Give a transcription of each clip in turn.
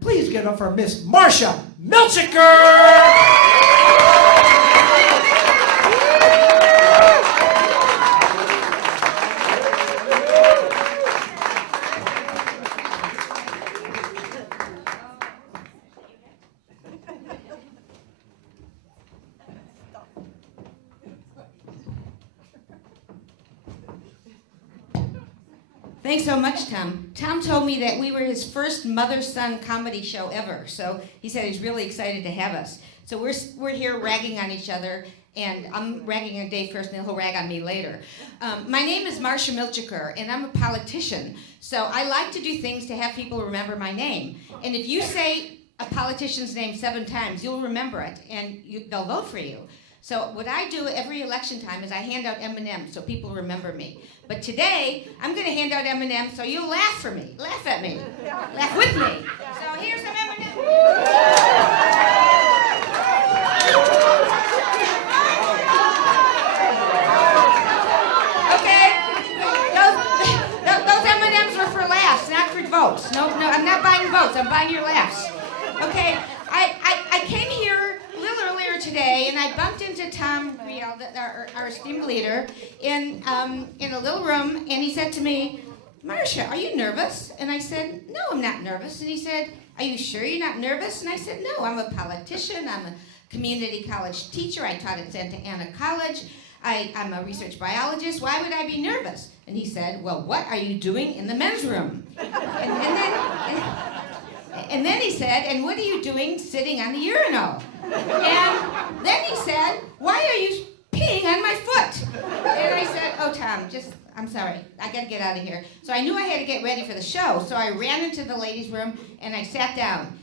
Please give it up for Miss Marcia Milchiker! Thanks so much, Tom. Tom told me that we were his first mother-son comedy show ever, so he said he's really excited to have us. So we're here ragging on each other, and I'm ragging on Dave first, and he'll rag on me later. My name is Marcia Milchiker, and I'm a politician, so I like to do things to have people remember my name. And if you say a politician's name 7 times, you'll remember it, and they'll vote for you. So what I do every election time is I hand out M&Ms so people remember me. But today, I'm going to hand out M&Ms so you'll laugh for me. Laugh at me. Laugh with me. So here's some M&Ms. Okay? Those M&Ms were for laughs, not for votes. No, I'm not buying votes. I'm buying your laughs. Okay? I came here a little earlier today, and I bumped into Tom Riel, our esteemed leader, in a little room, and he said to me, "Marcia, are you nervous?" And I said, "No, I'm not nervous." And he said, "Are you sure you're not nervous?" And I said, "No, I'm a politician. I'm a community college teacher. I taught at Santa Ana College. I'm a research biologist. Why would I be nervous?" And he said, "Well, what are you doing in the men's room?" And then he said, "And what are you doing sitting on the urinal?" And then he said, "Why are you peeing on my foot?" And I said, "Oh, Tom, I'm sorry. I got to get out of here." So I knew I had to get ready for the show. So I ran into the ladies' room, and I sat down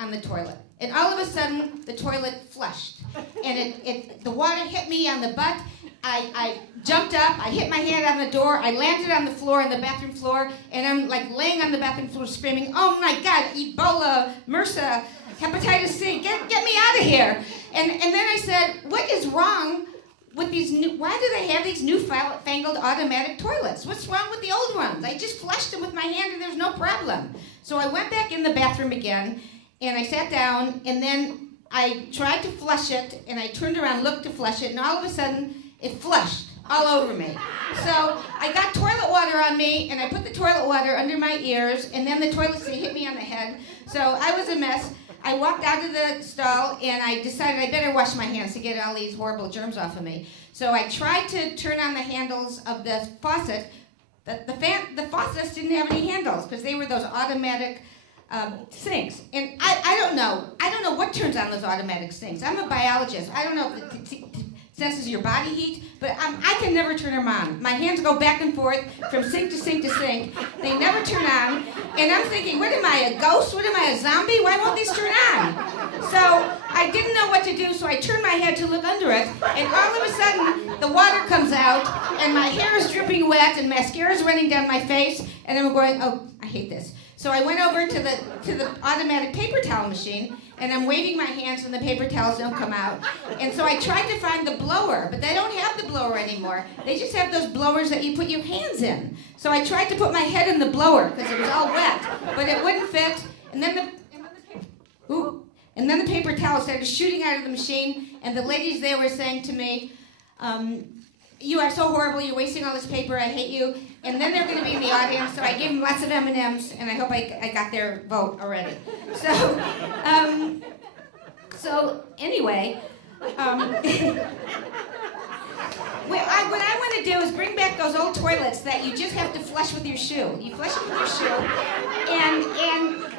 on the toilet. And all of a sudden, the toilet flushed. And the water hit me on the butt. I jumped up, I hit my head on the door, I landed on the floor, on the bathroom floor, and I'm like laying on the bathroom floor screaming, "Oh my God, Ebola, MRSA, hepatitis C, get me out of here." And then I said, "What is wrong with these why do they have these newfangled automatic toilets? What's wrong with the old ones? I just flushed them with my hand and there's no problem." So I went back in the bathroom again, and I sat down, and then I tried to flush it, and I turned around, looked to flush it, and all of a sudden, it flushed all over me. So I got toilet water on me, and I put the toilet water under my ears, and then the toilet seat hit me on the head. So I was a mess. I walked out of the stall, and I decided I better wash my hands to get all these horrible germs off of me. So I tried to turn on the handles of the faucet. The faucets didn't have any handles, because they were those automatic sinks. And I don't know what turns on those automatic sinks. I'm a biologist. I don't know if it senses your body heat, but I can never turn them on. My hands go back and forth from sink to sink to sink. They never turn on. And I'm thinking, what am I, a ghost? What am I, a zombie? Why won't these turn on? So I didn't know what to do, so I turned my head to look under it, and all of a sudden, the water comes out, and my hair is dripping wet, and mascara is running down my face, and I'm going, "Oh, I hate this." So I went over to the automatic paper towel machine, and I'm waving my hands and the paper towels don't come out. And so I tried to find the blower, but they don't have the blower anymore. They just have those blowers that you put your hands in. So I tried to put my head in the blower because it was all wet, but it wouldn't fit. And then the paper towel started shooting out of the machine, and the ladies there were saying to me, "You are so horrible, you're wasting all this paper, I hate you." And then they're going to be in the audience, so I gave them lots of M&Ms, and I hope I got their vote already. So anyway, what I want to do is bring back those old toilets that you just have to flush with your shoe. You flush it with your shoe, and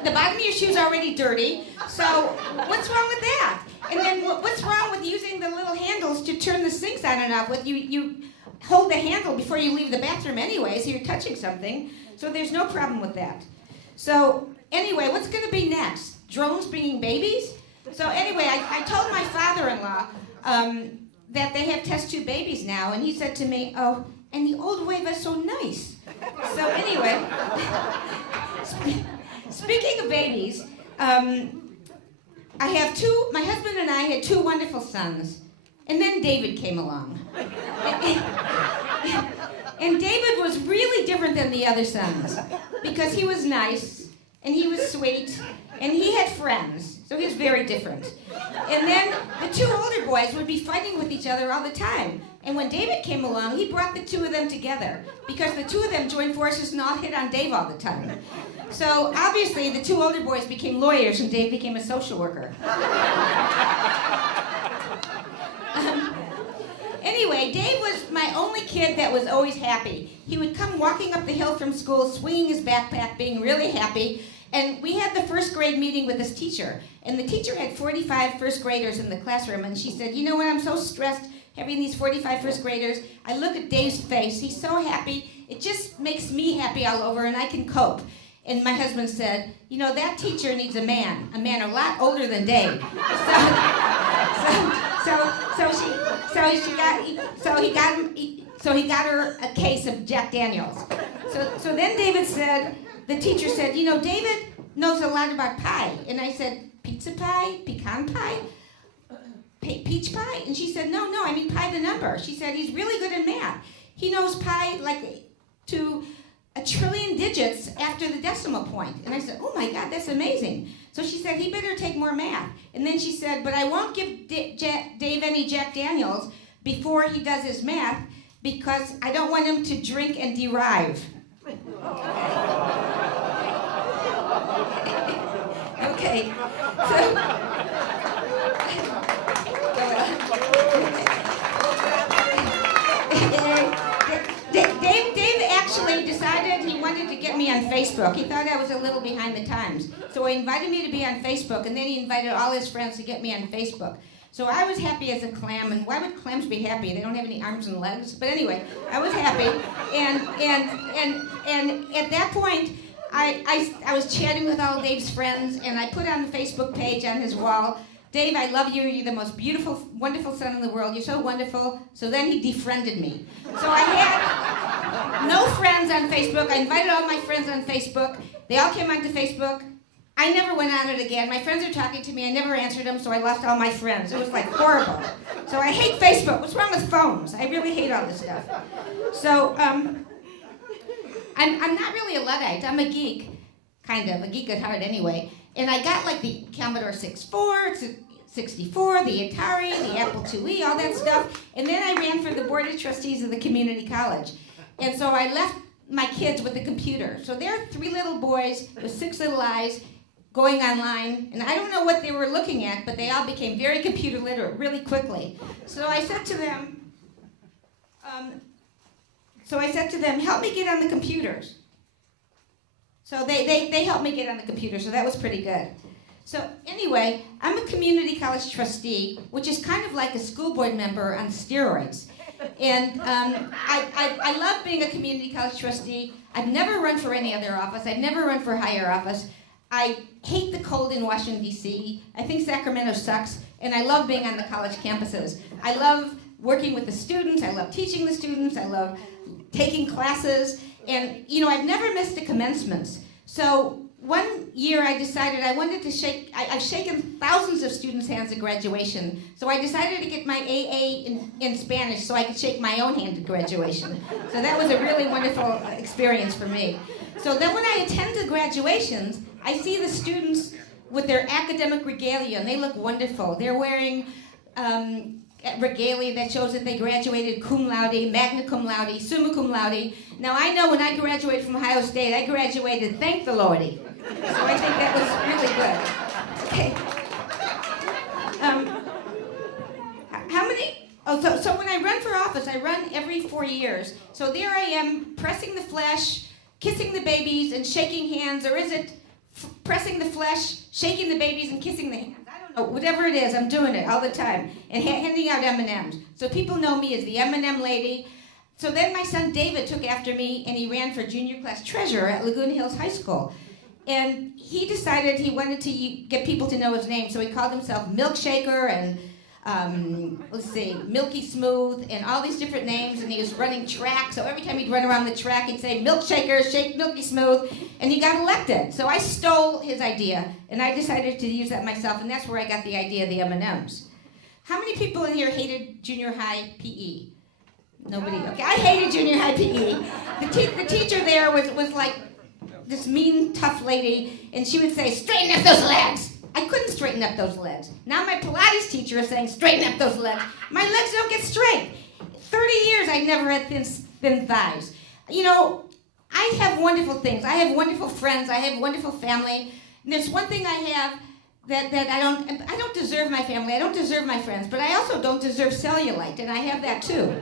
the bottom of your shoe is already dirty, so what's wrong with that? And then what's wrong with using the little handles to turn the sinks on and off with? You hold the handle before you leave the bathroom anyway, so you're touching something. So there's no problem with that. So anyway, what's going to be next? Drones bringing babies? So anyway, I told my father-in-law that they have test tube babies now, and he said to me, "Oh, and the old way was so nice." So anyway, speaking of babies, my husband and I had 2 wonderful sons. And then David came along. And David was really different than the other sons because he was nice and he was sweet, and he had friends, so he was very different. And then the two older boys would be fighting with each other all the time. And when David came along, he brought the two of them together because the two of them joined forces and all hit on Dave all the time. So obviously the two older boys became lawyers and Dave became a social worker. Anyway, Dave was my only kid that was always happy. He would come walking up the hill from school, swinging his backpack, being really happy. And we had the first grade meeting with this teacher. And the teacher had 45 first graders in the classroom. And she said, you know what, I'm so stressed having these 45 first graders. I look at Dave's face. He's so happy. It just makes me happy all over, and I can cope. And my husband said, you know, that teacher needs a man a lot older than Dave. So he got her a case of Jack Daniels. So then the teacher said, you know, David knows a lot about pie. And I said, pizza pie, pecan pie, peach pie? And she said, no, I mean pi the number. She said, he's really good in math. He knows pi like to 1 trillion digits after the decimal point. And I said, oh my God, that's amazing. So she said, he better take more math. And then she said, but I won't give Dave any Jack Daniels before he does his math because I don't want him to drink and derive. Okay. Dave actually decided he wanted to get me on Facebook. He thought I was a little behind the times. So he invited me to be on Facebook, and then he invited all his friends to get me on Facebook. So I was happy as a clam, and why would clams be happy? They don't have any arms and legs. But anyway, I was happy. And at that point, I was chatting with all Dave's friends, and I put on the Facebook page on his wall, Dave, I love you. You're the most beautiful, wonderful son in the world. You're so wonderful. So then he defriended me. So I had no friends on Facebook. I invited all my friends on Facebook. They all came onto Facebook. I never went on it again. My friends are talking to me. I never answered them, so I lost all my friends. It was like horrible. So I hate Facebook. What's wrong with phones? I really hate all this stuff. So I'm not really a Luddite. I'm a geek, kind of, a geek at heart anyway. And I got like the Commodore 64, the Atari, the Apple IIe, all that stuff. And then I ran for the board of trustees of the community college. And so I left my kids with the computer. So there are 3 little boys with 6 little eyes going online. And I don't know what they were looking at, but they all became very computer literate really quickly. So I said to them, help me get on the computers. So they helped me get on the computer, so that was pretty good. So anyway, I'm a community college trustee, which is kind of like a school board member on steroids. And I love being a community college trustee. I've never run for any other office. I've never run for higher office. I hate the cold in Washington, D.C. I think Sacramento sucks, and I love being on the college campuses. I love working with the students. I love teaching the students. I love taking classes. And, you know, I've never missed a commencements. So one year I decided I wanted to I've shaken thousands of students' hands at graduation. So I decided to get my AA in Spanish so I could shake my own hand at graduation. So that was a really wonderful experience for me. So then when I attend the graduations, I see the students with their academic regalia, and they look wonderful. They're wearing regalia that shows that they graduated cum laude, magna cum laude, summa cum laude. Now I know when I graduated from Ohio State, I graduated thank the Lordy. So I think that was really good. Okay. How many? Oh, so when I run for office, I run every 4 years. So there I am, pressing the flesh, kissing the babies, and shaking hands, or is it pressing the flesh, shaking the babies, and kissing the hands? Whatever it is, I'm doing it all the time, and handing out M&Ms. So people know me as the M&M lady. So then my son David took after me, and he ran for junior class treasurer at Laguna Hills High School. And he decided he wanted to get people to know his name, so he called himself Milkshaker and, Milky Smooth, and all these different names, and he was running track, so every time he'd run around the track, he'd say, Milkshaker, shake Milky Smooth, and he got elected. So I stole his idea, and I decided to use that myself, and that's where I got the idea of the M&Ms. How many people in here hated junior high PE? Nobody? Okay, I hated junior high PE. The teacher there was like this mean, tough lady, and she would say, straighten up those legs. I couldn't straighten up those legs. Now my Pilates teacher is saying, straighten up those legs. My legs don't get straight. 30 years I never had thin thighs. You know, I have wonderful things. I have wonderful friends. I have wonderful family. And there's one thing I have that I don't deserve my family. I don't deserve my friends, but I also don't deserve cellulite, and I have that too.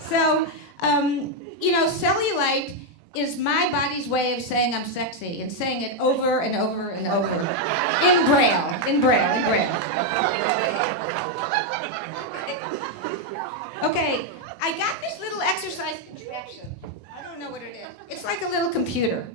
So you know, cellulite is my body's way of saying I'm sexy and saying it over and over and over in Braille. Okay, I got this little exercise contraption. I don't know what it is. It's like a little computer.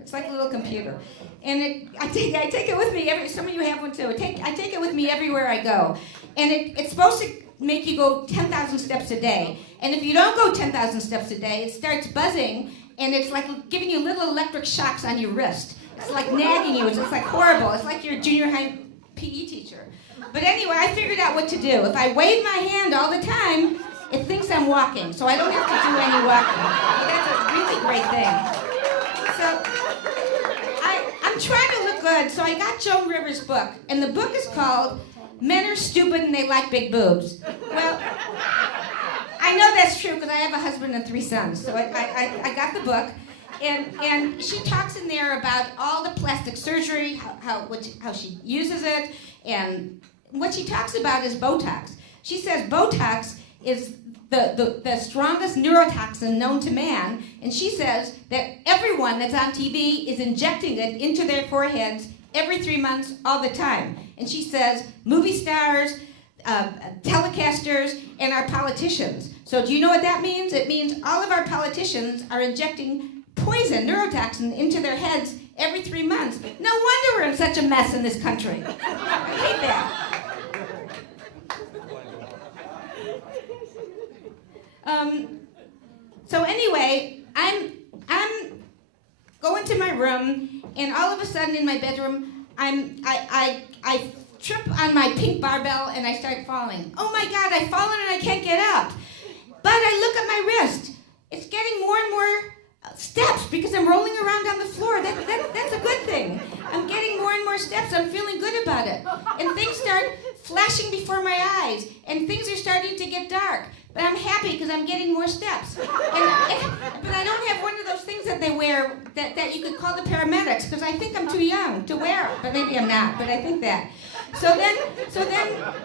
And I take it with me. Some of you have one too. I take it with me everywhere I go. And it's supposed to make you go 10,000 steps a day. And if you don't go 10,000 steps a day, it starts buzzing, and it's like giving you little electric shocks on your wrist. It's like nagging you. It's just like horrible. It's like your junior high PE teacher. But anyway, I figured out what to do. If I wave my hand all the time, it thinks I'm walking, so I don't have to do any walking. That's a really great thing. So I'm trying to look good, so I got Joan Rivers' book, and the book is called Men Are Stupid and They Like Big Boobs. Well, I know that's true because I have a husband and 3 sons, so I got the book, and she talks in there about all the plastic surgery, how she uses it, and what she talks about is Botox. She says Botox is the strongest neurotoxin known to man, and she says that everyone that's on TV is injecting it into their foreheads every 3 months, all the time. And she says movie stars, telecasters, and our politicians. So do you know what that means? It means all of our politicians are injecting poison, neurotoxin, into their heads every 3 months. No wonder we're in such a mess in this country. I hate that. So anyway, I'm going to my room, and all of a sudden in my bedroom, I trip on my pink barbell and I start falling. Oh my God, I've fallen and I can't get up. But I look at my wrist. It's getting more and more steps because I'm rolling around on the floor. That's a good thing. I'm getting more and more steps. I'm feeling good about it. And things start flashing before my eyes, and things are starting to get dark. But I'm happy because I'm getting more steps. But I don't have one of those things that they wear that you could call the paramedics because I think I'm too young to wear it. But maybe I'm not, but I think that. So then,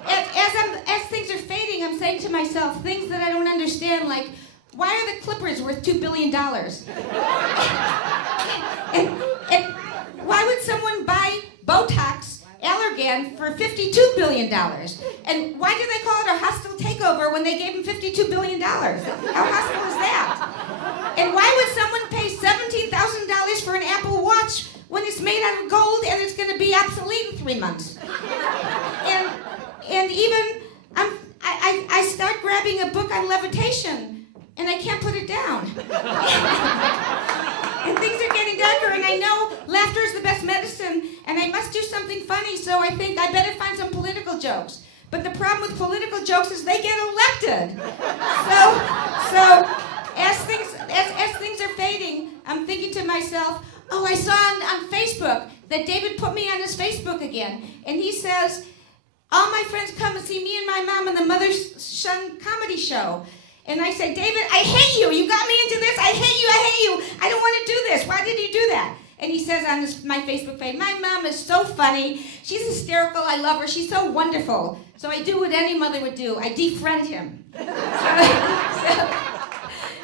as things are fading, I'm saying to myself things that I don't understand, like, why are the Clippers worth $2 billion? and why would someone buy Botox, Allergan, for $52 billion? And why do they call it a hostile takeover when they gave him $52 billion? How hostile is that? And why would someone pay $17,000 for an Apple Watch when it's made out of gold and it's going to be obsolete in 3 months? And even, I start grabbing a book on levitation, and I can't put it down. And things are getting darker, and I know laughter is the best medicine, and I must do something funny, so I think I better find some political jokes. But the problem with political jokes is they get elected. So as things are fading, I'm thinking to myself, oh, I saw on Facebook that David put me on his Facebook again, and he says, all my friends come and see me and my mom on the Mother-Son comedy show. And I say, David, I hate you. You got me into this. I hate you. I don't want to do this. Why did you do that? And he says on my Facebook page, my mom is so funny. She's hysterical. I love her. She's so wonderful. So I do what any mother would do. I defriend him.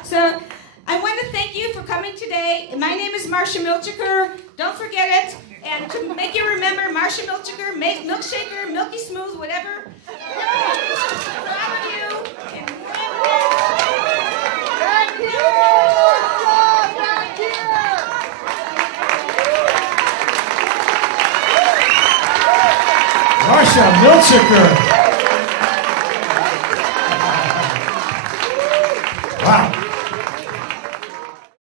So I want to thank you for coming today. My name is Marcia Milchiker. Don't forget it. And to make you remember, Marcia Milchiker, milkshaker, milky smooth, whatever. Proud of you. Marcia Milchiker.